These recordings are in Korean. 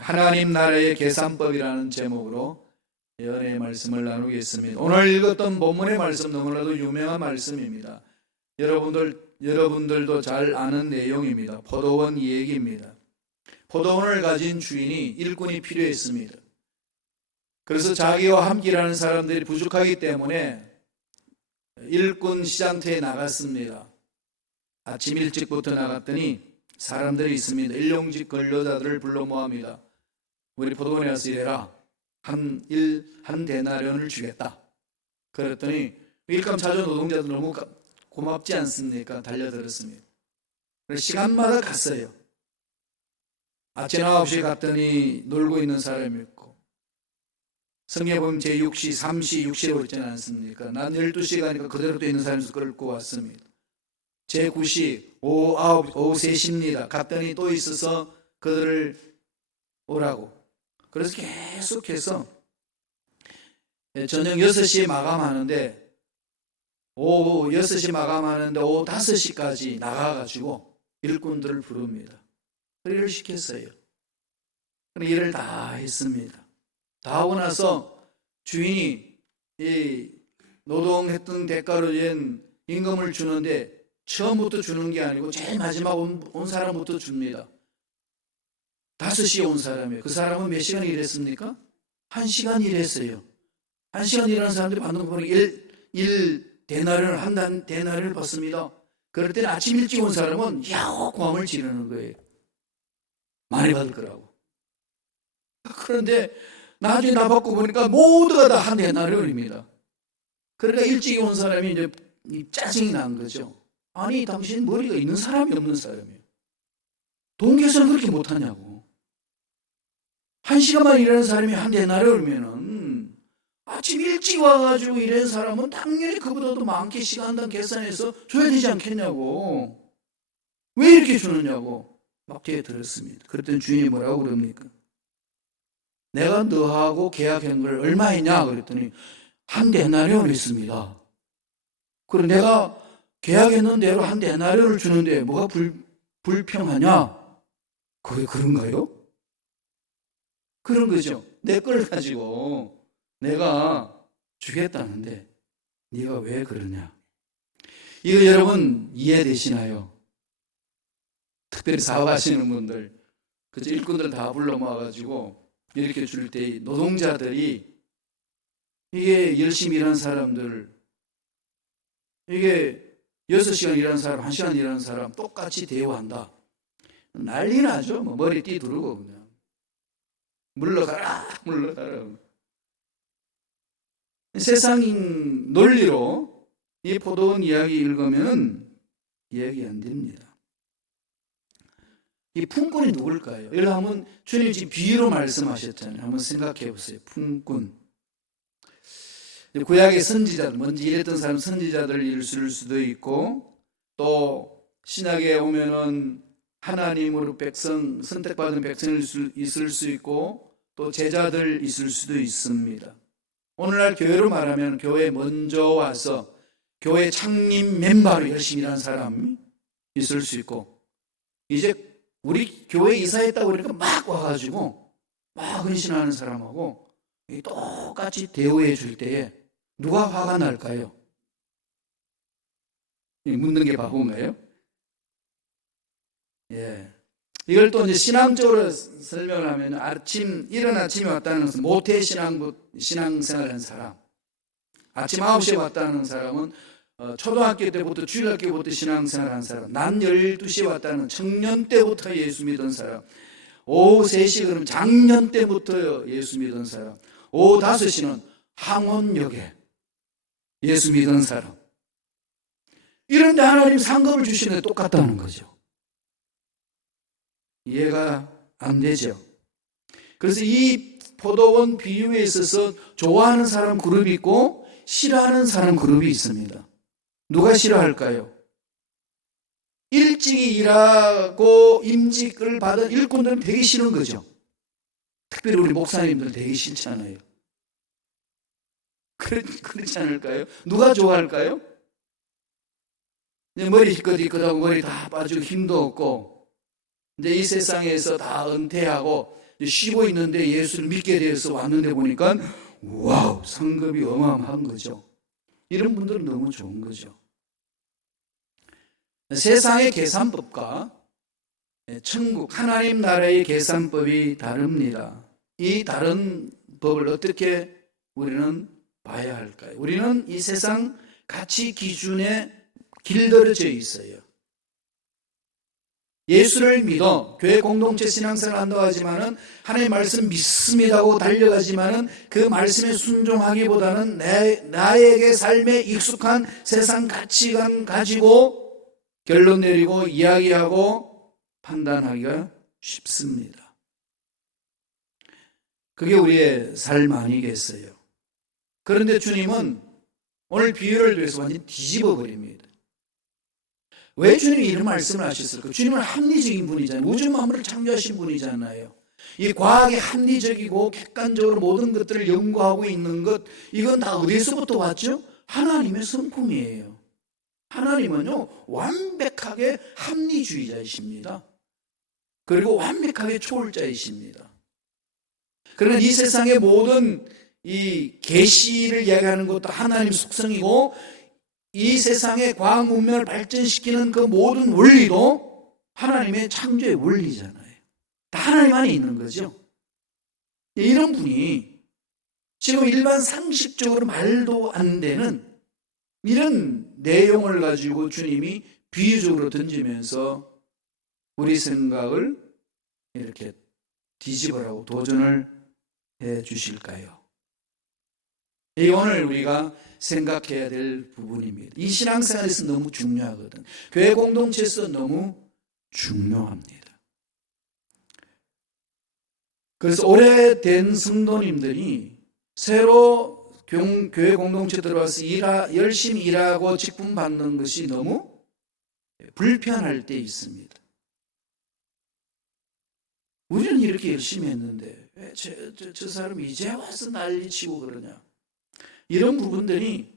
하나님 나라의 계산법이라는 제목으로 연애의 말씀을 나누겠습니다. 오늘 읽었던 본문의 말씀 너무나도 유명한 말씀입니다. 여러분들도 잘 아는 내용입니다. 포도원 이야기입니다. 포도원을 가진 주인이 일꾼이 필요했습니다. 그래서 자기와 함께 일하는 사람들이 부족하기 때문에 일꾼 시장터에 나갔습니다. 아침 일찍부터 나갔더니 사람들이 있습니다. 일용직 근로자들을 불러 모읍니다. 우리 포도원에 와서 일해라. 한 데나리온을 주겠다. 그랬더니 일감 찾아온 노동자들 너무 고맙지 않습니까? 달려들었습니다. 시간마다 갔어요. 아침 9시에 갔더니 놀고 있는 사람이 있고, 성경에 보면 제6시, 3시, 6시라고 있지 않습니까? 난 12시에 가니까 그대로 또 있는 사람이 끌고 왔습니다. 제9시, 오후 3시입니다. 갔더니 또 있어서 그들을 오라고. 그래서 계속해서 저녁 6시에 마감하는데, 오후 6시 마감하는데 오후 5시까지 나가가지고 일꾼들을 부릅니다. 일을 시켰어요. 일을 다 했습니다. 다 하고 나서 주인이 이 노동했던 대가로 된 임금을 주는데 처음부터 주는 게 아니고 제일 마지막 온 사람부터 줍니다. 5시에 온 사람이에요. 그 사람은 몇 시간 일했습니까? 1시간 일했어요. 1시간 일하는 사람들이 받는 거 보니까 1데나리온을 한 데나리온을 받습니다. 그럴 때는 아침 일찍 온 사람은 야호 고함을 지르는 거예요. 많이 받을 거라고. 그런데 나중에 나 받고 보니까 모두가 다 한 데나리온입니다. 그러니까 일찍 온 사람이 이제 짜증이 난 거죠. 아니, 당신 머리가 있는 사람이 없는 사람이에요. 돈 계산을 그렇게 못하냐고. 1시간만 일하는 사람이 한 데나리온이면은 아침 일찍 와가지고 일하는 사람은 당연히 그보다도 많게 시간당 계산해서 줘야 되지 않겠냐고. 왜 이렇게 주느냐고 막 뒤에 들었습니다. 그랬더니 주인이 뭐라고 그럽니까? 내가 너하고 계약한 걸 얼마 했냐? 그랬더니 한 데나리온 했습니다. 그리고 내가 계약했는 대로 한 데나리온을 주는데 뭐가 불평하냐? 그게 그런가요? 그런 거죠. 내 걸 가지고 내가 주겠다는데 네가 왜 그러냐? 이거 여러분 이해되시나요? 특별히 사업하시는 분들, 그저 일꾼들 다 불러 모아가지고 이렇게 줄 때 노동자들이 이게 열심히 일하는 사람들, 이게 6시간 일하는 사람, 1시간 일하는 사람 똑같이 대우한다. 난리 나죠. 뭐 머리 띠두르고 그냥 물러가라. 세상 논리로 이 포도원 이야기 읽으면 이야기 안 됩니다. 이 품꾼이 누굴까요? 여러분 한번 주님 지금 비유로 말씀하셨잖아요. 한번 생각해 보세요. 품꾼. 구약의 선지자들, 먼저 일했던 사람 선지자들 있을 수도 있고, 또 신약에 오면은 하나님으로 선택받은 백성일 있을 수 있고, 또 제자들 있을 수도 있습니다. 오늘날 교회로 말하면 교회 먼저 와서 교회 창립 멤버로 열심히 일하는 사람이 있을 수 있고, 이제 우리 교회 이사했다고 그러니까 막 와가지고 막 헌신하는 사람하고 똑같이 대우해 줄 때에 누가 화가 날까요? 묻는 게 바본가요? 예. 이걸 또 이제 신앙적으로 설명을 하면 이른 아침에 왔다는 것은 모태 신앙생활을 한 사람. 아침 9시에 왔다는 사람은 초등학교 때부터 주일학교부터 신앙생활을 한 사람. 낮 12시에 왔다는 청년 때부터 예수 믿은 사람. 오후 3시 그러면 작년 때부터 예수 믿은 사람. 오후 5시는 항원역에 예수 믿은 사람. 이런데 하나님 상급을 주시는데 똑같다는 거죠. 이해가 안 되죠. 그래서 이 포도원 비유에 있어서 좋아하는 사람 그룹이 있고 싫어하는 사람 그룹이 있습니다. 누가 싫어할까요? 일찍 일하고 임직을 받은 일꾼들은 되게 싫은 거죠. 특별히 우리 목사님들 되게 싫잖아요. 그렇지 않을까요? 누가 좋아할까요? 머리 희끗희끗하고 머리 다 빠지고 힘도 없고 이제 이 세상에서 다 은퇴하고 쉬고 있는데 예수를 믿게 되어서 왔는데 보니까 와우, 상급이 어마어마한 거죠. 이런 분들은 너무 좋은 거죠. 세상의 계산법과 천국 하나님 나라의 계산법이 다릅니다. 이 다른 법을 어떻게 우리는 봐야 할까요? 우리는 이 세상 가치 기준에 길들여져 있어요. 예수를 믿어 교회 공동체 신앙생활을 한다고 하지만은 하나님의 말씀 믿습니다고 달려가지만은 그 말씀에 순종하기보다는 나에게 삶에 익숙한 세상 가치관 가지고 결론 내리고 이야기하고 판단하기가 쉽습니다. 그게 우리의 삶 아니겠어요? 그런데 주님은 오늘 비유를 통해서 완전히 뒤집어 버립니다. 왜 주님이 이런 말씀을 하셨을까? 주님은 합리적인 분이잖아요. 우주 만물을 창조하신 분이잖아요. 이 과학이 합리적이고 객관적으로 모든 것들을 연구하고 있는 것, 이건 다 어디서부터 왔죠? 하나님의 성품이에요. 하나님은요, 완벽하게 합리주의자이십니다. 그리고 완벽하게 초월자이십니다. 그러나 이 세상의 모든 이 계시를 이야기하는 것도 하나님 속성이고, 이 세상의 과학 문명을 발전시키는 그 모든 원리도 하나님의 창조의 원리잖아요. 다 하나님 안에 있는 거죠. 이런 분이 지금 일반 상식적으로 말도 안 되는 이런 내용을 가지고 주님이 비유적으로 던지면서 우리 생각을 이렇게 뒤집으라고 도전을 해 주실까요? 이 오늘 우리가 생각해야 될 부분입니다. 이 신앙생활에서 너무 중요하거든. 교회 공동체에서 너무 중요합니다. 그래서 오래된 성도님들이 새로 교회 공동체 들어와서 열심히 일하고 직분 받는 것이 너무 불편할 때 있습니다. 우리는 이렇게 열심히 했는데 왜 저 사람이 이제 와서 난리치고 그러냐. 이런 부분들이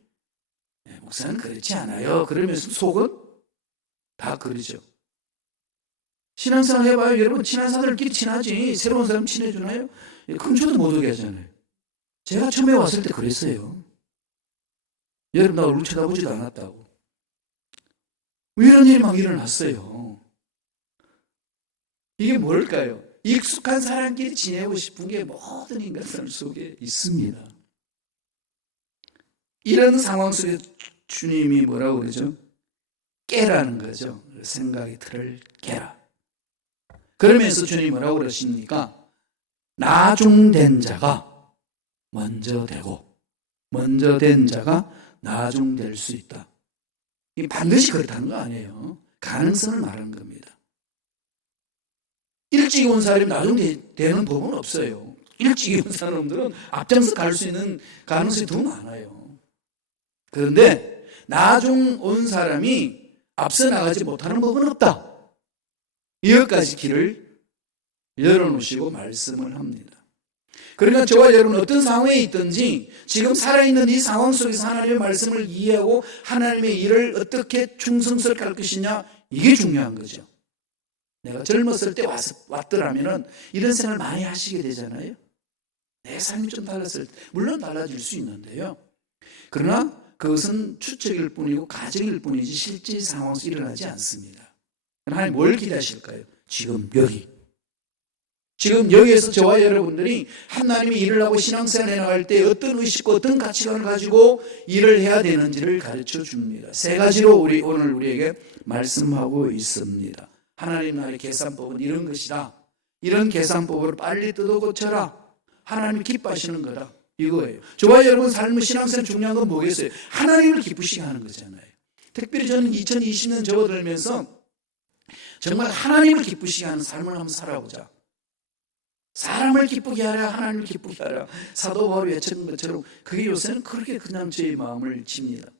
목사는 그렇지 않아요. 그러면서 속은 다 그러죠. 신앙생활 해봐요. 여러분 친한 사람들끼리 친하지 새로운 사람 친해주나요? 근처도 못 오게 하잖아요. 제가 처음에 왔을 때 그랬어요. 여러분 나 얼굴 쳐다보지도 않았다고. 왜 이런 일이 막 일어났어요. 이게 뭘까요? 익숙한 사람끼리 지내고 싶은 게 모든 인간들 속에 있습니다. 이런 상황 속에 주님이 뭐라고 그러죠? 깨라는 거죠. 생각의 틀을 깨라. 그러면서 주님이 뭐라고 그러십니까? 나중된 자가 먼저 되고 먼저 된 자가 나중될 수 있다. 이 반드시 그렇다는 거 아니에요. 가능성을 말하는 겁니다. 일찍 온 사람이 나중되는 법은 없어요. 일찍 온 사람들은 앞장서 갈 수 있는 가능성이 더 많아요. 그런데 나중 온 사람이 앞서 나가지 못하는 법은 없다. 이것까지 길을 열어놓으시고 말씀을 합니다. 그러니까 저와 여러분 어떤 상황에 있든지 지금 살아있는 이 상황 속에서 하나님의 말씀을 이해하고 하나님의 일을 어떻게 충성스럽게 할 것이냐, 이게 중요한 거죠. 내가 젊었을 때 왔더라면 이런 생각을 많이 하시게 되잖아요. 내 삶이 좀 달랐을 때 물론 달라질 수 있는데요. 그러나 그것은 추측일 뿐이고 가정일 뿐이지 실제 상황에서 일어나지 않습니다. 하나님 뭘 기대하실까요? 지금 여기에서 저와 여러분들이 하나님이 일을 하고 신앙생활을 해나갈 때 어떤 의식과 어떤 가치관을 가지고 일을 해야 되는지를 가르쳐 줍니다. 세 가지로 오늘 우리에게 말씀하고 있습니다. 하나님 나라의 계산법은 이런 것이다. 이런 계산법으로 빨리 뜯어 고쳐라. 하나님이 기뻐하시는 거다. 이거예요. 저와 여러분 삶의 신앙생활 중요한 건 뭐겠어요? 하나님을 기쁘시게 하는 거잖아요. 특별히 저는 2020년 접어들면서 정말 하나님을 기쁘시게 하는 삶을 한번 살아보자. 사람을 기쁘게 하라, 하나님을 기쁘게 하라. 사도 바울이 외쳤던 것처럼 그게 요새는 그렇게 그냥 제 마음을 칩니다.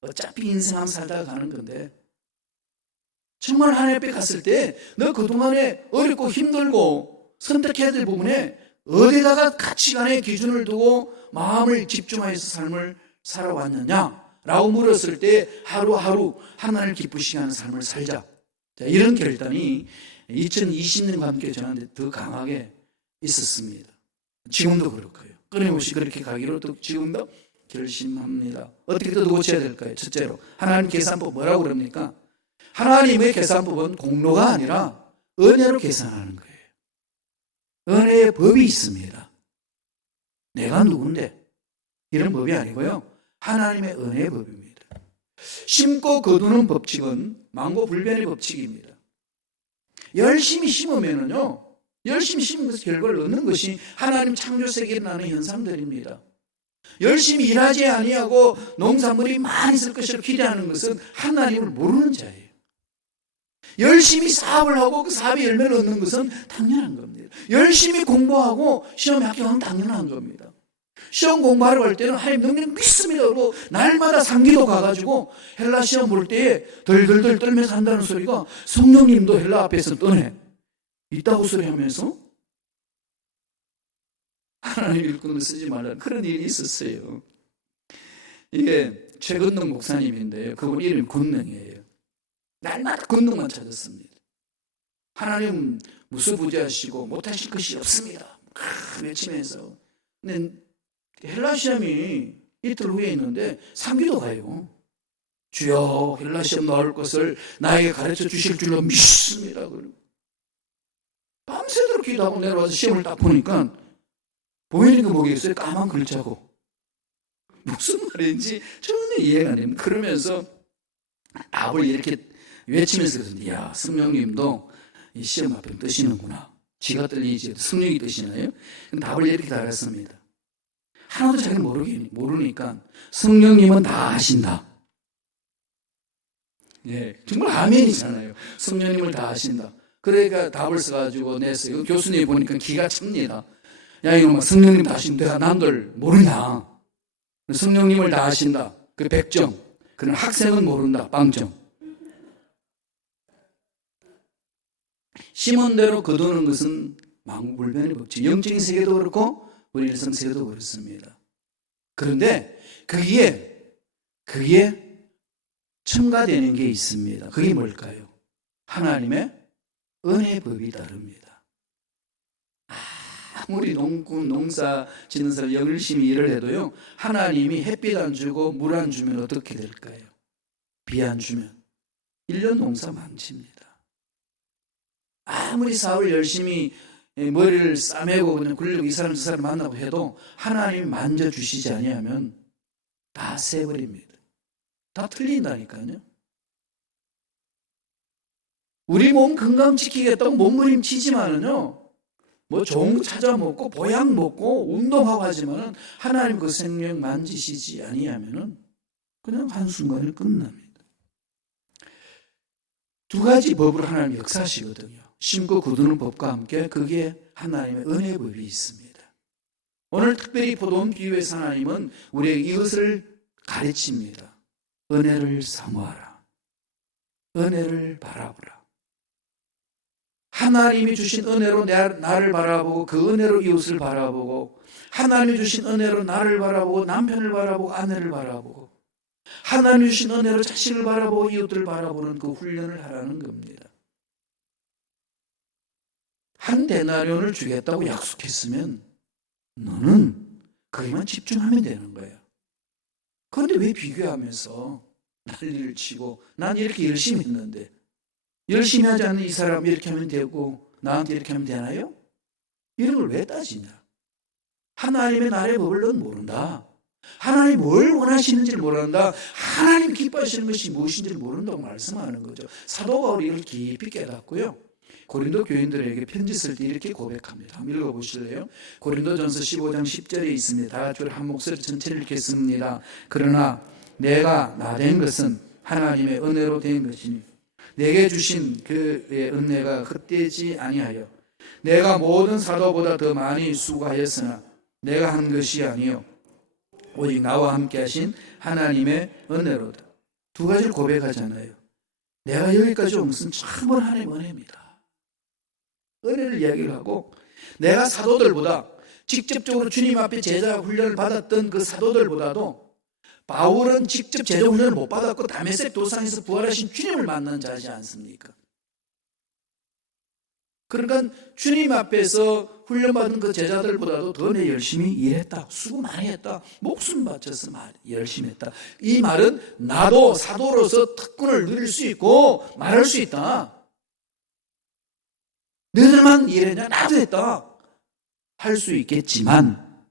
어차피 인생 한번 살다가 가는 건데 정말 하나님 앞에 갔을 때 너 그동안에 어렵고 힘들고 선택해야 될 부분에 어디다가 가치관의 기준을 두고 마음을 집중하여서 삶을 살아왔느냐라고 물었을 때 하루하루 하나님을 기쁘시게 하는 삶을 살자. 자, 이런 결단이 2020년과 함께 저한테 더 강하게 있었습니다. 지금도 그렇고요. 끊임없이 그렇게 가기로 또 지금도 결심합니다. 어떻게 또 고쳐야 될까요? 첫째로 하나님 계산법 뭐라고 그럽니까? 하나님의 계산법은 공로가 아니라 은혜로 계산하는 거예요. 은혜의 법이 있습니다. 내가 누군데? 이런 법이 아니고요. 하나님의 은혜의 법입니다. 심고 거두는 법칙은 망고불변의 법칙입니다. 열심히 심으면은요, 열심히 심으면서 결과를 얻는 것이 하나님 창조 세계에 나는 현상들입니다. 열심히 일하지 아니하고 농산물이 많이 있을 것이라고 기대하는 것은 하나님을 모르는 자예요. 열심히 사업을 하고 그 사업의 열매를 얻는 것은 당연한 겁니다. 열심히 공부하고 시험에 합격하는 당연한 겁니다. 시험 공부하러 갈 때는 하나님 능력 믿습니다. 그러고 날마다 상기도 가가지고 헬라 시험 볼 때에 덜덜덜 떨면서 한다는 소리가 성령님도 헬라 앞에서 떠내 있다고 소리하면서 하나님 일꾼을 쓰지 말라는 그런 일이 있었어요. 이게 최건능 목사님인데요. 그분 이름이 권능이에요. 날마다 권능만 찾았습니다. 하나님 무소부지하시고 못하실 것이 없습니다. 외치면서. 근데 헬라 시험이 이틀 후에 있는데 상기도 가요. 주여 헬라 시험 나올 것을 나에게 가르쳐 주실 줄로 믿습니다. 밤새도록 기도하고 내려와서 시험을 딱 보니까 보이는 거 뭐겠어요? 까만 글자고 무슨 말인지 전혀 이해가 안 됩니다. 그러면서 답을 이렇게 외치면서 야 성령님도 이 시험 앞에 뜨시는구나. 지가 떨리지 성령이 뜨시나요? 답을 이렇게 달았습니다. 하나도 자기는 모르니까 성령님은 다 아신다. 예, 정말 아멘이잖아요. 성령님을 다 아신다. 그러니까 답을 써가지고 냈어요. 교수님 보니까 기가 찹니다. 야 이놈아 성령님 다 아신다. 남들 모르냐. 성령님을 다 아신다. 그 100점. 그런 학생은 모른다. 0점. 심은 대로 거두는 것은 망고불변의 법칙. 영적인 세계도 그렇고 우리 일상 세계도 그렇습니다. 그런데 그게 첨가되는 게 있습니다. 그게 뭘까요? 하나님의 은혜의 법이 다릅니다. 아무리 농사 짓는 사람 열심히 일을 해도요, 하나님이 햇빛 안 주고 물 안 주면 어떻게 될까요? 비 안 주면 1년 농사 망칩니다. 아무리 사업을 열심히 머리를 싸매고 그냥 굴려고 이 사람 저 사람 만나고 해도 하나님이 만져주시지 아니하면 다 새버립니다. 다 틀린다니까요. 우리 몸 건강 지키겠다고 몸부림치지만은요, 뭐 좋은 거 찾아 먹고 보약 먹고 운동하고 하지만은 하나님 그 생명 만지시지 아니하면은 그냥 한순간에 끝납니다. 두 가지 법으로 하나님 역사하시거든요. 심고 거두는 법과 함께 그게 하나님의 은혜의 법이 있습니다. 오늘 특별히 포도원 비유에서 하나님은 우리에게 이것을 가르칩니다. 은혜를 사모하라. 은혜를 바라보라. 하나님이 주신 은혜로 나를 바라보고 그 은혜로 이웃을 바라보고 하나님이 주신 은혜로 나를 바라보고 남편을 바라보고 아내를 바라보고 하나님이 주신 은혜로 자신을 바라보고 이웃들을 바라보는 그 훈련을 하라는 겁니다. 한 데나리온을 주겠다고 약속했으면 너는 거기만 집중하면 되는 거예요. 그런데 왜 비교하면서 난리를 치고 난 이렇게 열심히 했는데 열심히 하지 않는 이 사람 이렇게 하면 되고 나한테 이렇게 하면 되나요? 이런 걸 왜 따지냐? 하나님의 나라의 법을 넌 모른다. 하나님이 뭘 원하시는지를 모른다. 하나님 기뻐하시는 것이 무엇인지를 모른다고 말씀하는 거죠. 사도 바울이 이걸 깊이 깨닫고요. 고린도 교인들에게 편지 쓸 때 이렇게 고백합니다. 한번 읽어보실래요? 고린도전서 15장 10절에 있습니다. 다 같이 한 목소리 전체를 읽겠습니다. 그러나 내가 나 된 것은 하나님의 은혜로 된 것이니 내게 주신 그의 은혜가 헛되지 아니하여 내가 모든 사도보다 더 많이 수고하였으나 내가 한 것이 아니요 오직 나와 함께 하신 하나님의 은혜로다. 두 가지를 고백하잖아요. 내가 여기까지 온 것은 참으로 하나님의 은혜입니다. 은혜를 이야기를 하고 내가 사도들보다 직접적으로 주님 앞에 제자 훈련을 받았던 그 사도들보다도 바울은 직접 제자 훈련을 못 받았고 다메섹 도상에서 부활하신 주님을 만난 자지 않습니까? 그러니까 주님 앞에서 훈련받은 그 제자들보다도 더 내 열심히 일했다. 수고 많이 했다. 목숨 바쳐서 열심히 했다. 이 말은 나도 사도로서 특권을 누릴 수 있고 말할 수 있다. 너희들만 일했냐? 나도 했다. 할 수 있겠지만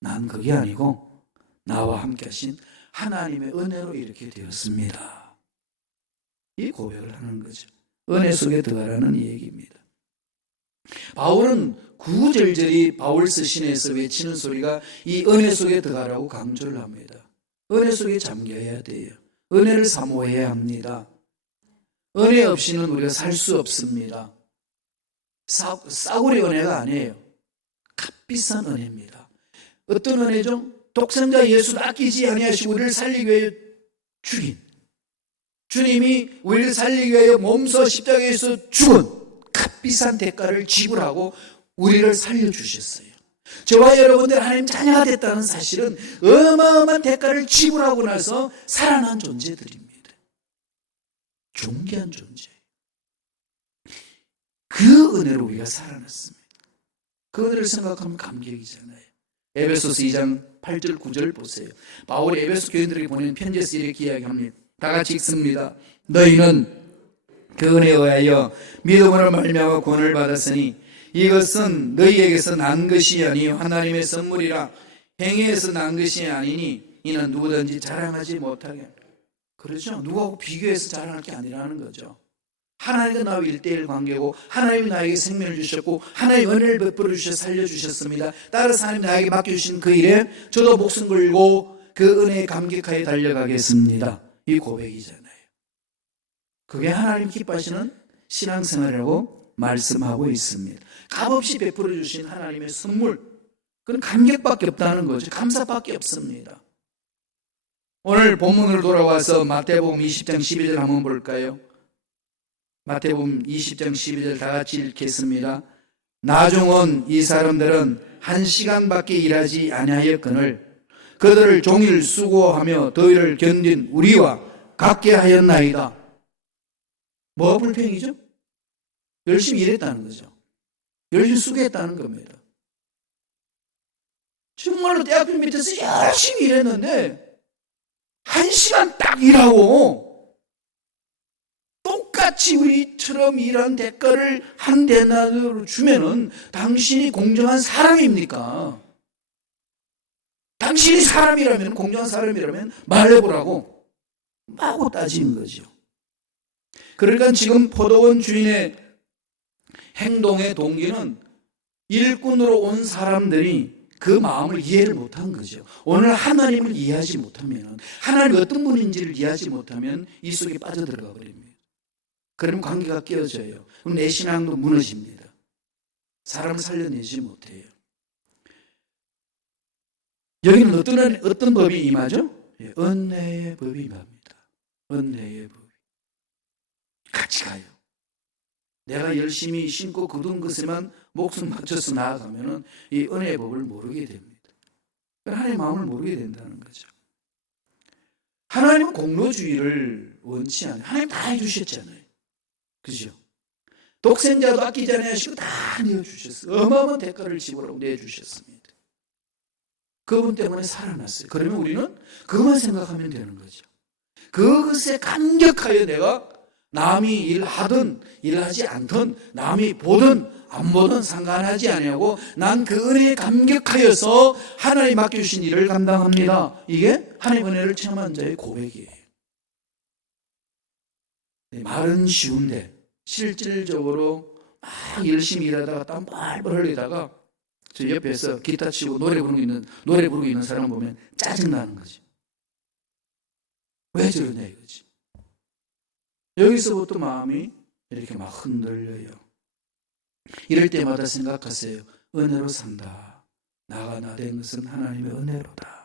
난 그게 아니고 나와 함께 하신 하나님의 은혜로 이렇게 되었습니다. 이 고백을 하는 거죠. 은혜 속에 들어가라는 얘기입니다. 바울은 구절절이 바울 서신에서 외치는 소리가 이 은혜 속에 들어가라고 강조를 합니다. 은혜 속에 잠겨야 돼요. 은혜를 사모해야 합니다. 은혜 없이는 우리가 살 수 없습니다. 싸구려 은혜가 아니에요. 값비싼 은혜입니다. 어떤 은혜죠? 독생자 예수를 아끼지 아니하시고 우리를 살리기 위해 죽인, 주님이 우리를 살리기 위하여 몸소 십자가에서 죽은 값비싼 대가를 지불하고 우리를 살려주셨어요. 저와 여러분들 하나님 자녀가 됐다는 사실은 어마어마한 대가를 지불하고 나서 살아난 존재들입니다. 존귀한 존재예요. 그 은혜로 우리가 살아났습니다. 그 은혜를 생각하면 감격이잖아요. 에베소서 2장 8절 9절 보세요. 바울이 에베소 교인들에게 보낸 편지에서 이렇게 이야기합니다. 다 같이 읽습니다. 너희는 그 은혜에 의하여 믿음으로 말미암아 구원을 받았으니 이것은 너희에게서 난 것이 아니요 하나님의 선물이라. 행위에서 난 것이 아니니 이는 누구든지 자랑하지 못하게. 그렇죠? 누구하고 비교해서 자랑할 게 아니라는 거죠. 하나님과 나와 1대1 관계고 하나님이 나에게 생명을 주셨고 하나님 은혜를 베풀어 주셔서 살려주셨습니다. 따라서 하나님 나에게 맡겨주신 그 일에 저도 목숨 걸고 그 은혜에 감격하여 달려가겠습니다. 이 고백이잖아요. 그게 하나님 기뻐하시는 신앙생활이라고 말씀하고 있습니다. 값없이 베풀어 주신 하나님의 선물, 그건 감격밖에 없다는 거죠. 감사밖에 없습니다. 오늘 본문으로 돌아와서 마태복음 20장 12절 한번 볼까요? 마태복음 20장 12절 다 같이 읽겠습니다. 나중 이 사람들은 1시간밖에 일하지 아니하였거늘 그들을 종일 수고하며 더위를 견딘 우리와 같게 하였나이다. 뭐가 불평이죠? 열심히 일했다는 거죠. 열심히 수고했다는 겁니다. 정말로 대학교 밑에서 열심히 일했는데 1시간 딱 일하고 똑같이 우리처럼 일한 대가를 한 데나리로 주면은 당신이 공정한 사람입니까? 당신이 사람이라면, 공정한 사람이라면 말해보라고 마구 따지는 거죠. 그러니까 지금 포도원 주인의 행동의 동기는 일꾼으로 온 사람들이 그 마음을 이해를 못한 거죠. 오늘 하나님을 이해하지 못하면, 하나님이 어떤 분인지를 이해하지 못하면 이 속에 빠져들어가 버립니다. 그러면 관계가 깨어져요. 그럼 내 신앙도 무너집니다. 사람을 살려내지 못해요. 여기는 어떤 법이 임하죠? 은혜의 법이 임합니다. 은혜의 법. 같이 가요. 내가 열심히 신고 거둔 것에만 목숨 바쳐서 나아가면 이 은혜의 법을 모르게 됩니다. 하나님의 마음을 모르게 된다는 거죠. 하나님은 공로주의를 원치 않아요. 하나님 다 해주셨잖아요. 그죠? 독생자도 아끼지 않으시고 다 내어주셨어요. 어마어마한 대가를 지불하고 내주셨습니다. 그분 때문에 살아났어요. 그러면 우리는 그것만 생각하면 되는 거죠. 그것에 감격하여 내가 남이 일하든 일하지 않든 남이 보든 안 보든 상관하지 아니하고 난 그 은혜에 감격하여서 하나님 맡겨주신 일을 감당합니다. 이게 하나님의 은혜를 체험한 자의 고백이에요. 말은 쉬운데 실질적으로 막 열심히 일하다가 땀 뻘뻘 흘리다가 저 옆에서 기타 치고 노래 부르고 있는 사람 보면 짜증나는 거지. 왜 저러냐 이거지. 여기서부터 마음이 이렇게 막 흔들려요. 이럴 때마다 생각하세요. 은혜로 산다. 나가 나 된 것은 하나님의 은혜로다.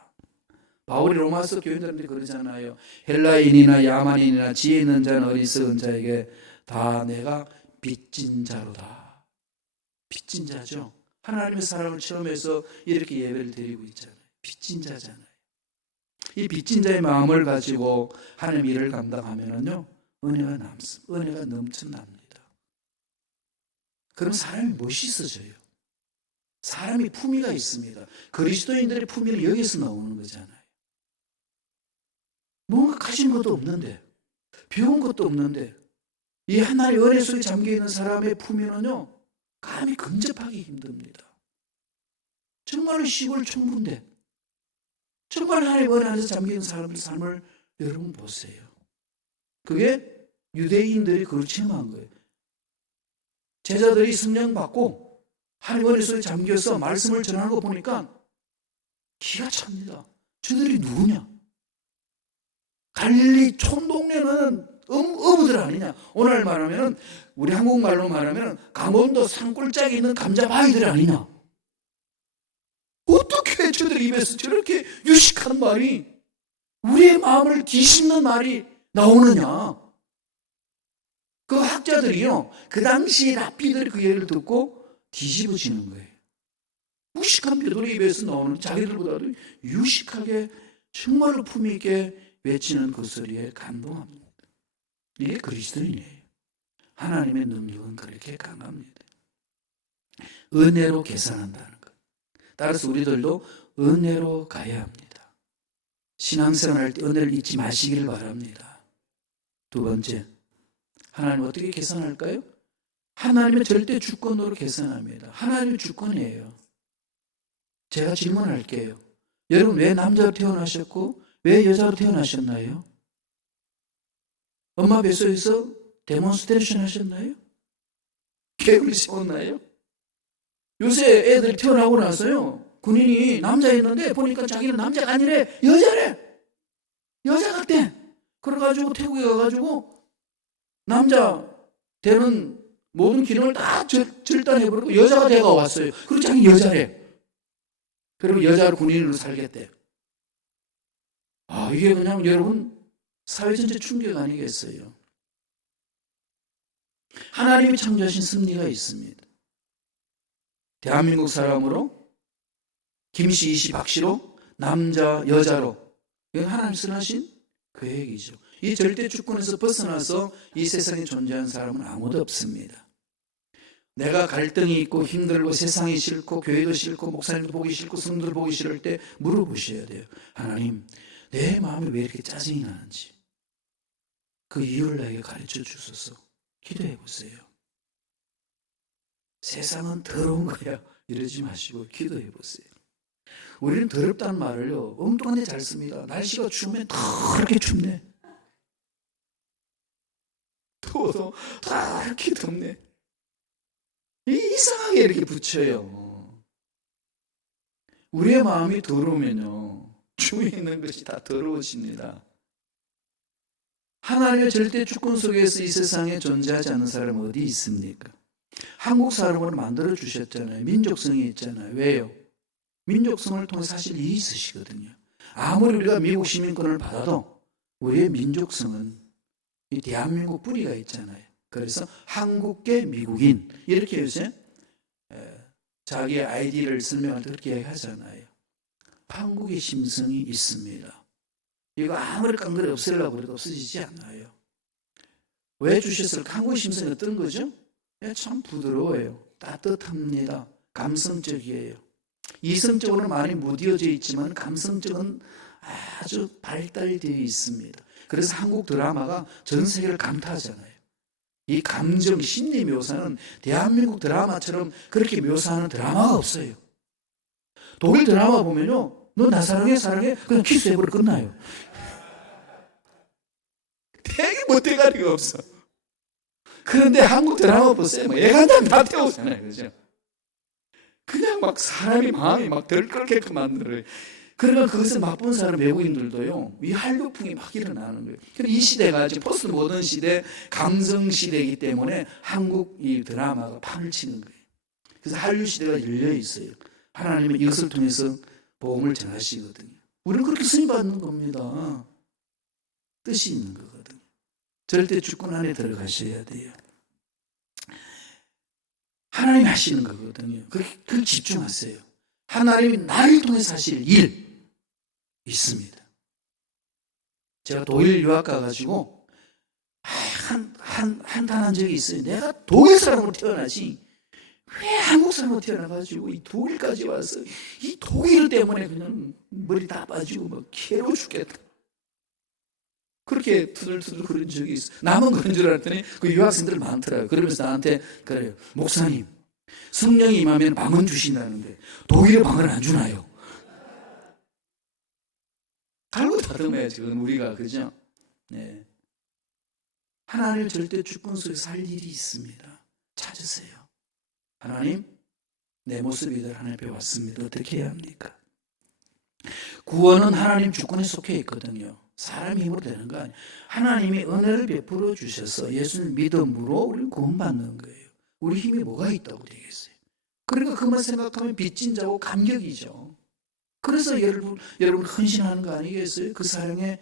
바울이 로마서 교인들한테 그러잖아요. 헬라인이나 야만인이나 지혜 있는 자는 어리석은 자에게 다 내가 빚진 자로다. 빚진 자죠. 하나님의 사랑을 체험해서 이렇게 예배를 드리고 있잖아요. 빚진 자잖아요. 이 빚진 자의 마음을 가지고 하나님 일을 감당하면은요, 은혜가 넘쳐납니다. 그럼 사람이 멋있어져요. 사람이 품위가 있습니다. 그리스도인들의 품위는 여기서 나오는 거잖아요. 뭔가 가진 것도 없는데, 배운 것도 없는데, 이 하나님의 은혜 속에 잠겨있는 사람의 품위는요, 감히 근접하기 힘듭니다. 정말로 시골 총부인데, 정말 하나님의 은혜 안에서 잠겨있는 사람의 삶을 여러분 보세요. 그게 유대인들이 그걸 체험한 거예요. 제자들이 성령 받고 하나님의 은혜 속에 잠겨서 말씀을 전하는 거 보니까 기가 찹니다. 저들이 누구냐? 갈릴리 촌동네는 어부들 아니냐? 오늘 말하면 우리 한국말로 말하면 강원도 산골짜기에 있는 감자바위들 아니냐? 어떻게 저들 입에서 저렇게 유식한 말이, 우리의 마음을 뒤집는 말이 나오느냐? 그 학자들이요, 그 당시 랍비들이 그 예를 듣고 뒤집어지는 거예요. 무식한 베드로의 입에서 나오는 자기들보다도 유식하게 정말로 품위 있게 외치는 그 소리에 감동합니다. 이게 그리스도인이에요. 하나님의 능력은 그렇게 강합니다. 은혜로 계산한다는 것. 따라서 우리들도 은혜로 가야 합니다. 신앙생활할 때 은혜를 잊지 마시기를 바랍니다. 두 번째, 하나님 어떻게 계산할까요? 하나님의 절대 주권으로 계산합니다. 하나님의 주권이에요. 제가 질문할게요. 여러분 왜 남자로 태어나셨고 왜 여자로 태어나셨나요? 엄마 뱃속에서 데몬스트레이션 하셨나요? 계획을 세웠나요? 요새 애들 태어나고 나서요, 군인이 남자였는데 보니까 자기는 남자가 아니래, 여자래. 여자 같대. 그래가지고 태국에 가가지고 남자 되는 모든 기능을 다 절단해버리고 여자가 돼가 왔어요. 그리고 자기 여자래. 그리고 여자로 군인으로 살겠대. 이게 그냥 여러분 사회 전체 충격 아니겠어요? 하나님이 창조하신 섭리가 있습니다. 대한민국 사람으로 김씨, 이씨, 박씨로 남자, 여자로, 이건 하나님 선하신 계획이죠. 이 절대 주권에서 벗어나서 이 세상에 존재하는 사람은 아무도 없습니다. 내가 갈등이 있고 힘들고 세상이 싫고 교회도 싫고 목사님도 보기 싫고 성도들 보기 싫을 때 물어보셔야 돼요. 하나님, 내 마음이 왜 이렇게 짜증이 나는지 그 이유를 나에게 가르쳐 주소서. 기도해 보세요. 세상은 더러운 거야 이러지 마시고 기도해 보세요. 우리는 더럽다는 말을요, 엉뚱한 데 잘 씁니다. 날씨가 추우면 더럽게 춥네, 더워도 더럽게 덥네, 이상하게 이렇게 붙여요. 우리의 마음이 더러우면요, 주위에 있는 것이 다 더러워집니다. 하나님의 절대 주권 속에서 이 세상에 존재하지 않는 사람은 어디 있습니까? 한국 사람으로 만들어 주셨잖아요. 민족성이 있잖아요. 왜요? 민족성을 통해 사실 일이 있으시거든요. 아무리 우리가 미국 시민권을 받아도 우리의 민족성은 이 대한민국 뿌리가 있잖아요. 그래서 한국계 미국인 이렇게 요새 자기의 아이디를 설명할 때 그렇게 얘기하잖아요. 한국의 심성이 있습니다. 이거 아무리 깡그리 없애려고 해도 없어지지 않아요. 왜 주셨을까? 한국의 심성이 어떤 거죠? 참 부드러워요. 따뜻합니다. 감성적이에요. 이성적으로는 많이 무뎌져 있지만 감성적은 아주 발달되어 있습니다. 그래서 한국 드라마가 전 세계를 강타하잖아요. 이 감정, 심리 묘사는 대한민국 드라마처럼 그렇게 묘사하는 드라마가 없어요. 독일 드라마 보면요, 너 나 사랑해 사랑해 그냥 키스해버려 끝나요. 되게 못대가리가 없어. 그런데 한국 드라마 보세요. 애 한 장 다 태우잖아요. 그죠? 그냥 막 사람이 마음이 막 덜끓게끔 만들어요. 그러면 그것을 맛본 사람 외국인들도요, 이 한류풍이 막 일어나는 거예요. 이 시대가 지금 포스트 모던 시대, 감성 시대이기 때문에 한국 이 드라마가 판을 치는 거예요. 그래서 한류 시대가 열려 있어요. 하나님은 이것을 통해서 복음을 전하시거든요. 우리는 그렇게 쓰임받는 겁니다. 뜻이 있는 거거든요. 절대 주권 안에 들어가셔야 돼요. 하나님이 하시는 거거든요. 그걸 집중하세요. 하나님이 나를 통해서 하실 일 있습니다. 제가 독일 유학 가가지고 한탄한 적이 있어요. 내가 독일 사람으로 태어나지 왜 한국 사람으로 태어나가지고 이 독일까지 와서 이 독일 때문에 그냥 머리 다 빠지고 뭐 괴로워 죽겠다. 그렇게 투덜투덜 그런 적이 있어. 나만 그런 줄 알았더니 그 유학생들 많더라고요. 그러면서 나한테 그래요. 목사님, 성령이 임하면 방언 주신다는데 독일에 방언 안 주나요? 갈고 다듬어야지, 그건 우리가. 그죠? 네. 하나님의 절대 주권 속에 살 일이 있습니다. 찾으세요. 하나님, 내 모습이 늘 하나님 앞에 왔습니다. 어떻게 해야 합니까? 구원은 하나님 주권에 속해 있거든요. 사람 힘으로 되는 거 아니에요. 하나님이 은혜를 베풀어 주셔서 예수님 믿음으로 우리는 구원받는 거예요. 우리 힘이 뭐가 있다고 되겠어요? 그러니까 그만 생각하면 빚진 자고 감격이죠. 그래서 여러분 헌신하는 거 아니겠어요? 그 사랑에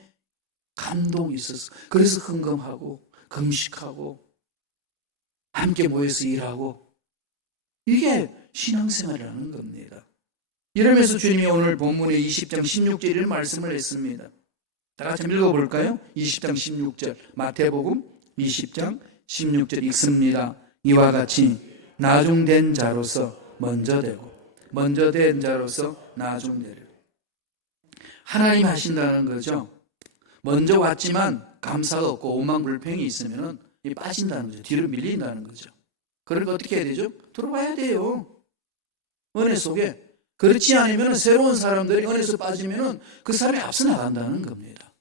감동이 있어서. 그래서 헌금하고 금식하고 함께 모여서 일하고, 이게 신앙생활이라는 겁니다. 이러면서 주님이 오늘 본문의 20장 16절 이런 말씀을 했습니다. 다 같이 한번 읽어볼까요? 20장 16절 마태복음 20장 16절 읽습니다. 이와 같이 나중된 자로서 먼저 되고 먼저 된 자로서 나중되리라. 하나님 하신다는 거죠. 먼저 왔지만 감사가 없고 오만불평이 있으면 빠진다는 거죠. 뒤로 밀린다는 거죠. 그러니까 어떻게 해야 되죠? 들어와야 돼요. 은혜 속에. 그렇지 않으면 새로운 사람들이 은혜에서 빠지면 그 사람이 앞서 나간다는 겁니다.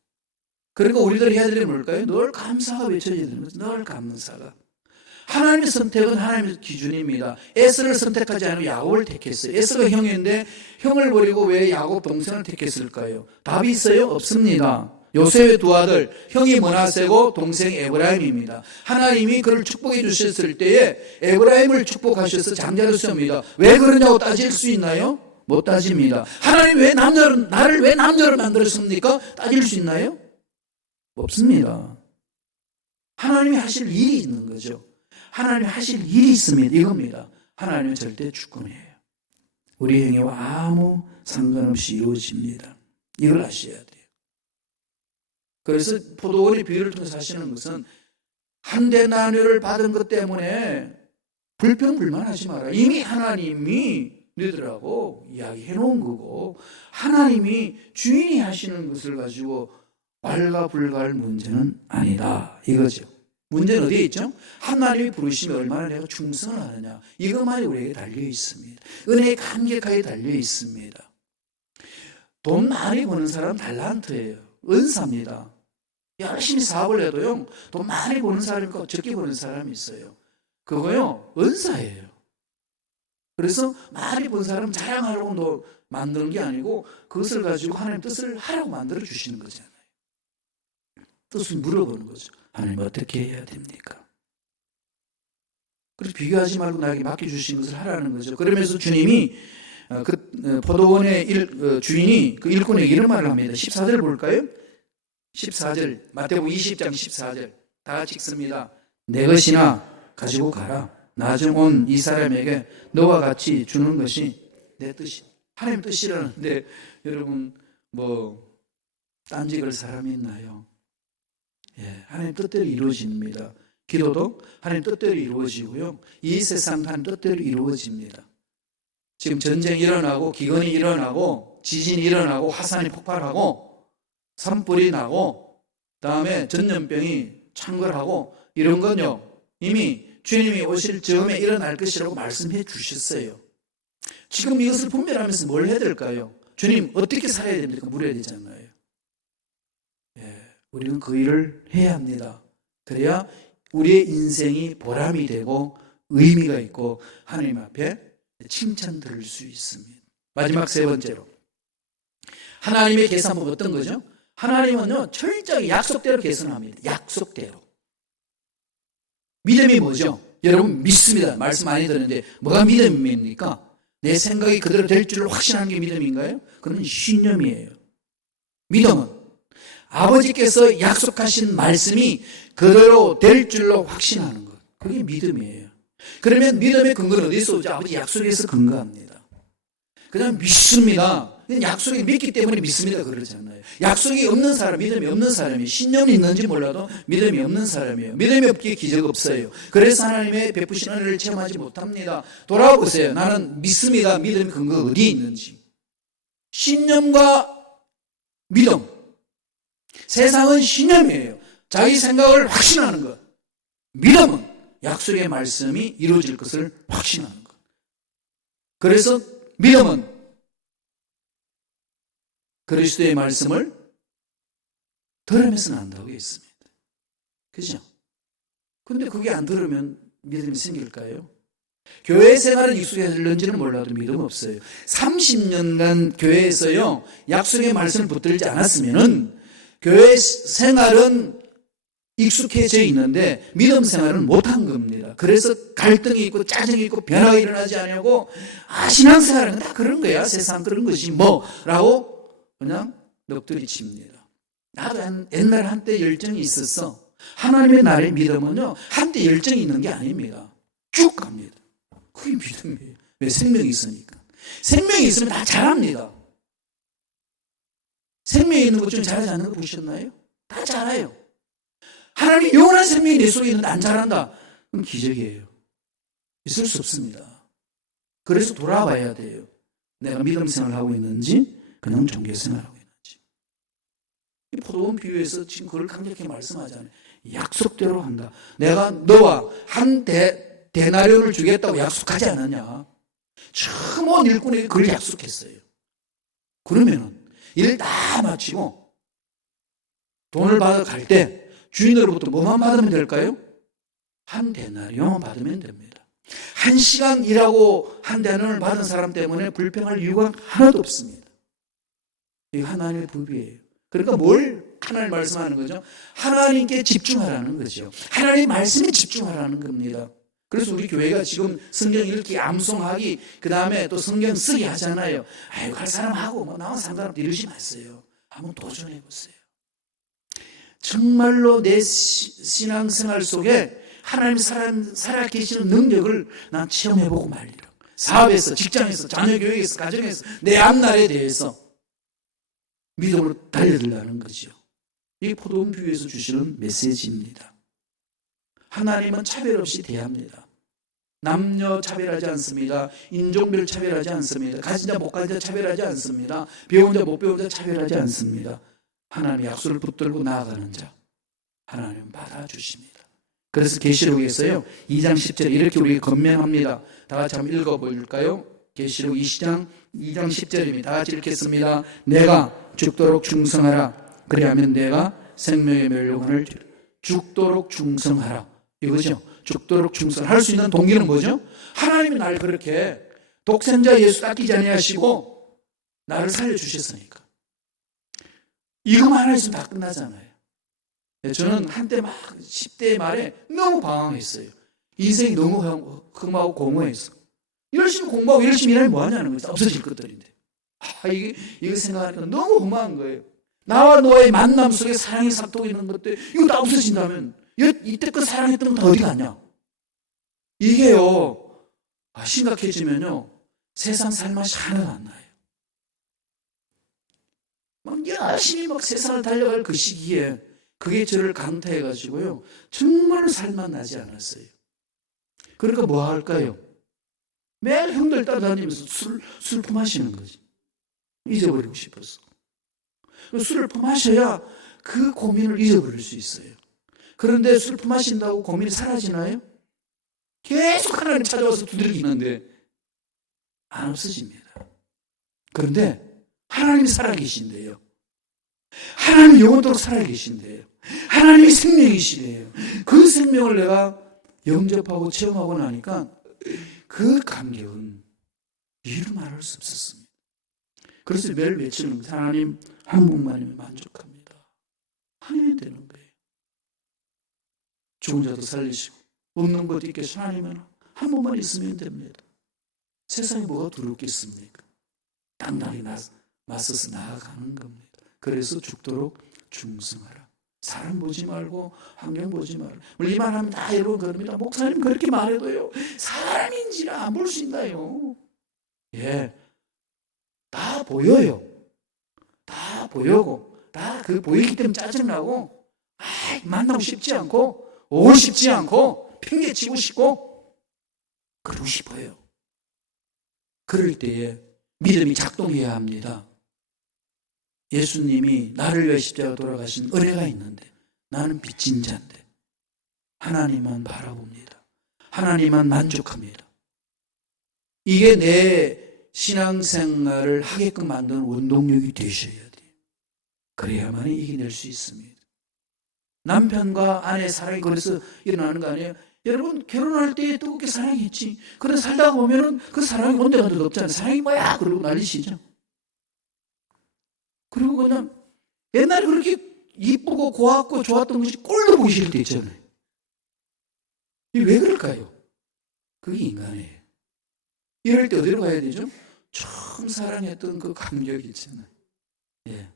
그러니까 우리들이 해야 되는 뭘까요? 늘 감사가 외쳐져야 되는 거죠. 늘 감사가. 하나님의 선택은 하나님의 기준입니다. 에서를 선택하지 않고 야곱을 택했어요. 에서가 형인데 형을 버리고 왜 야곱 동생을 택했을까요? 답이 있어요? 없습니다. 요셉의 두 아들, 형이 므낫세고 동생 에브라임입니다. 하나님이 그를 축복해 주셨을 때에 에브라임을 축복하셔서 장자를 세웁니다. 왜 그러냐고 따질 수 있나요? 못 따집니다. 하나님 나를 왜 남자로 만들었습니까? 따질 수 있나요? 없습니다. 하나님이 하실 일이 있는 거죠. 하나님이 하실 일이 있습니다. 이겁니다. 하나님은 절대 주권이에요. 우리 행위와 아무 상관없이 이루어집니다. 이걸 아셔야 돼요. 그래서 포도원의 비유를 통해서 하시는 것은 한 데나리온을 받은 것 때문에 불평불만하지 마라. 이미 하나님이 너희들하고 이야기해 놓은 거고, 하나님이 주인이 하시는 것을 가지고 왈가불가할 문제는 아니다, 이거죠. 문제는 어디에 있죠? 하나님이 부르시면 얼마나 내가 충성을 하느냐, 이것만이 우리에게 달려 있습니다. 은혜에 감격하게 달려 있습니다. 돈 많이 버는 사람은 달란트예요. 은사입니다. 열심히 사업을 해도요, 돈 많이 버는 사람이 있고 적게 버는 사람이 있어요. 그거요, 은사예요. 그래서 많이 번 사람 자랑하려고 만드는 게 아니고 그것을 가지고 하나님 뜻을 하라고 만들어 주시는 거잖아요. 뜻을 물어보는 거죠. 하나님 어떻게 해야 됩니까? 그래서 비교하지 말고 나에게 맡겨주신 것을 하라는 거죠. 그러면서 주님이 포도원의 주인이 그 일꾼에게 이런 말을 합니다. 14절 볼까요? 14절 마태복음 20장 14절 다 같이 읽습니다. 내 것이나 가지고 가라. 나중 온 이 사람에게 너와 같이 주는 것이 내 뜻이. 하나님 뜻이라는데 여러분 딴지 걸 사람이 있나요? 예, 하나님 뜻대로 이루어집니다. 기도도 하나님 뜻대로 이루어지고요. 이 세상도 하나님 뜻대로 이루어집니다. 지금 전쟁이 일어나고 기근이 일어나고 지진이 일어나고 화산이 폭발하고 산불이 나고 다음에 전염병이 창궐하고 이런 건요, 이미 주님이 오실 즈음에 일어날 것이라고 말씀해 주셨어요. 지금 이것을 분별하면서 뭘 해야 될까요? 주님 어떻게 살아야 됩니까? 물어야 되잖아요. 예, 우리는 그 일을 해야 합니다. 그래야 우리의 인생이 보람이 되고 의미가 있고 하나님 앞에 칭찬 들을 수 있습니다. 마지막 세 번째로, 하나님의 계산법은 어떤 거죠? 하나님은요, 철저히 약속대로 계산합니다. 약속대로. 믿음이 뭐죠? 여러분 믿습니다. 말씀 많이 듣는데 뭐가 믿음입니까? 내 생각이 그대로 될 줄을 확신하는 게 믿음인가요? 그건 신념이에요. 믿음은 아버지께서 약속하신 말씀이 그대로 될 줄로 확신하는 것. 그게 믿음이에요. 그러면 믿음의 근거는 어디서 오죠? 아버지 약속에서 근거합니다. 그냥 믿습니다. 약속이 믿기 때문에 믿습니다 그러잖아요. 약속이 없는 사람, 믿음이 없는 사람이 신념이 있는지 몰라도 믿음이 없는 사람이에요. 믿음이 없기에 기적 없어요. 그래서 하나님의 베푸신 은혜를 체험하지 못합니다. 돌아보세요. 나는 믿습니다. 믿음의 근거가 어디에 있는지. 신념과 믿음. 세상은 신념이에요. 자기 생각을 확신하는 것. 믿음은 약속의 말씀이 이루어질 것을 확신하는 것. 그래서 믿음은 그리스도의 말씀을 들으면서 난다고 했습니다. 그죠? 근데 그게 안 들으면 믿음이 생길까요? 교회 생활은 익숙해졌는지는 몰라도 믿음 없어요. 30년간 교회에서요, 약속의 말씀을 붙들지 않았으면은 교회 생활은 익숙해져 있는데 믿음 생활은 못한 겁니다. 그래서 갈등이 있고 짜증이 있고 변화가 일어나지 않냐고, 신앙생활은 다 그런 거야. 세상 그런 것이 뭐라고 그냥 넋두리 칩니다. 나도 옛날 한때 열정이 있었어. 하나님의 나라의 믿음은요, 한때 열정이 있는 게 아닙니다. 쭉 갑니다. 그게 믿음이에요. 왜? 생명이 있으니까. 생명이 있으면 다 잘합니다. 생명이 있는 것 중에 잘하지 않는 거 보셨나요? 다 잘해요. 하나님이 영원한 생명이 내 속에 있는데 안 잘한다? 그럼 기적이에요. 있을 수 없습니다. 그래서 돌아봐야 돼요. 내가 믿음 생활을 하고 있는지 그냥 종교 생활을 하고 있는지. 이 포도원 비유에서 지금 그걸 강력히 말씀하잖아요. 약속대로 한다. 내가 너와 한 데나리온을 주겠다고 약속하지 않았냐? 처음 온 일꾼에게 그걸 약속했어요. 그러면은 일 다 마치고 돈을 받아 갈 때 주인으로부터 뭐만 받으면 될까요? 한 데나리온만 받으면 됩니다. 1시간 일하고 한 데나리온을 받은 사람 때문에 불평할 이유가 하나도 없습니다. 이게 하나님의 법이에요. 그러니까 뭘 하나님 말씀하는 거죠? 하나님께 집중하라는 거죠. 하나님 말씀에 집중하라는 겁니다. 그래서 우리 교회가 지금 성경 읽기, 암송하기, 그 다음에 또 성경 쓰기 하잖아요. 아이고, 할 사람 하고, 나와 상관없다 이러지 마세요. 한번 도전해 보세요. 정말로 내 신앙생활 속에 하나님 살아계시는 능력을 난 체험해보고 말리라. 사업에서, 직장에서, 자녀교육에서, 가정에서, 내 앞날에 대해서 믿음으로 달려들라는 거죠. 이게 포도원 비유에서 주시는 메시지입니다. 하나님은 차별 없이 대합니다. 남녀 차별하지 않습니다. 인종별 차별하지 않습니다. 가진 자 못 가진 자 차별하지 않습니다. 배운 자 못 배운 자 차별하지 않습니다. 하나님의 약속을 붙들고 나아가는 자 하나님은 받아주십니다. 그래서 계시록에서요 2장 10절 이렇게 우리 건면합니다. 다 같이 한번 읽어볼까요? 계시록 2장 10절입니다. 다 같이 읽겠습니다. 내가 죽도록 충성하라. 그리하면 내가 생명의 멸류관을 죽도록 충성하라. 이거죠. 죽도록 충성할 수 있는 동기는 뭐죠? 하나님이 나를 그렇게 독생자 예수 아끼지 아니하시고 나를 살려주셨으니까. 이거만 하나 있으면 다 끝나잖아요. 저는 한때 막 10대 말에 너무 방황했어요. 인생이 너무 험하고 공허했어. 열심히 공부하고 열심히 일하면 뭐 하냐는 거죠. 없어질 것들인데. 이거 생각하니까 너무 험한 거예요. 나와 너의 만남 속에 사랑이 싹도고 있는 것들, 이거 다 없어진다면 이때껏 사랑했던 건 다 어디 갔냐? 이게요, 심각해지면요, 세상 살맛이 하나도 안 나요. 막 열심히 막 세상을 달려갈 그 시기에 그게 저를 강타해가지고요, 정말로 살맛 나지 않았어요. 그러니까 뭐 할까요? 매일 형들 따라다니면서 술 품하시는 거지. 잊어버리고 싶어서. 술을 품하셔야 그 고민을 잊어버릴 수 있어요. 그런데 술 품하신다고 고민이 사라지나요? 계속 하나님 찾아와서 두드리는데 안 없어집니다. 그런데 하나님이 살아계신대요. 하나님이 영원토록 살아계신대요. 하나님이 생명이시래요. 그 생명을 내가 영접하고 체험하고 나니까 그 감격은 이루 말할 수 없었습니다. 그래서 매일 외치는 거예요. 하나님 한 분만이면 만족합니다. 하나님이 되는 거예요. 죽은 자도 살리시고 없는 것도 있게 하나님은 한 분만 있으면 됩니다. 세상에 뭐가 두렵겠습니까? 당당히 맞서서 나아가는 겁니다. 그래서 죽도록 충성하라. 사람 보지 말고 환경 보지 말고. 이 말하면 다 여러분 그럽니다. 목사님 그렇게 말해도요, 사람인지라 안 볼 수 있나요? 예, 다 보여요. 다 보이고, 다 그 보이기 때문에 짜증나고, 만나고 싶지 않고, 오고 싶지 않고, 핑계치고 싶고, 그러고 싶어요. 그럴 때에 믿음이 작동해야 합니다. 예수님이 나를 위해 십자가 돌아가신 은혜가 있는데, 나는 빚진 자인데, 하나님만 바라봅니다. 하나님만 만족합니다. 이게 내 신앙생활을 하게끔 만드는 원동력이 되셔야 돼요. 그래야만 이겨낼 수 있습니다. 남편과 아내 사랑이 그래서 일어나는 거 아니에요? 여러분, 결혼할 때 뜨겁게 사랑했지. 그런데 살다가 보면은 그 사랑이 온데간데도 없잖아요. 사랑이 뭐야? 그러고 난리시죠. 그리고 그냥 옛날에 그렇게 이쁘고 고왔고 좋았던 것이 꼴도 보기 싫을 때 있잖아요. 이게 왜 그럴까요? 그게 인간이에요. 이럴 때 어디로 가야 되죠? 처음 사랑했던 그 감격이 있잖아요. 예.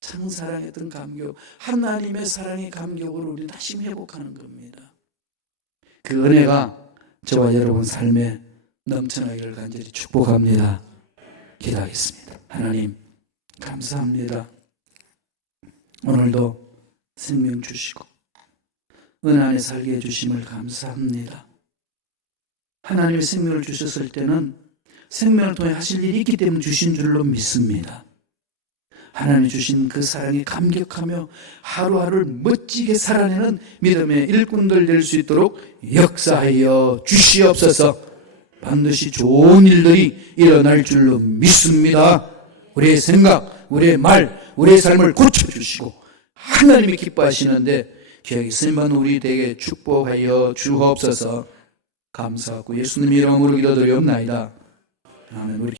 참 사랑했던 감격, 하나님의 사랑의 감격을 우리는 다시 회복하는 겁니다. 그 은혜가 저와 여러분 삶에 넘쳐나기를 간절히 축복합니다. 기도하겠습니다. 하나님 감사합니다. 오늘도 생명 주시고 은혜 안에 살게 해주심을 감사합니다. 하나님의 생명을 주셨을 때는 생명을 통해 하실 일이 있기 때문에 주신 줄로 믿습니다. 하나님 주신 그 사랑에 감격하며 하루하루를 멋지게 살아내는 믿음의 일꾼들 될 수 있도록 역사하여 주시옵소서. 반드시 좋은 일들이 일어날 줄로 믿습니다. 우리의 생각, 우리의 말, 우리의 삶을 고쳐주시고 하나님이 기뻐하시는데 귀하게 쓰임받는 우리 되게 축복하여 주옵소서. 감사하고 예수님 이름으로 기도드리옵나이다. 아멘. 우리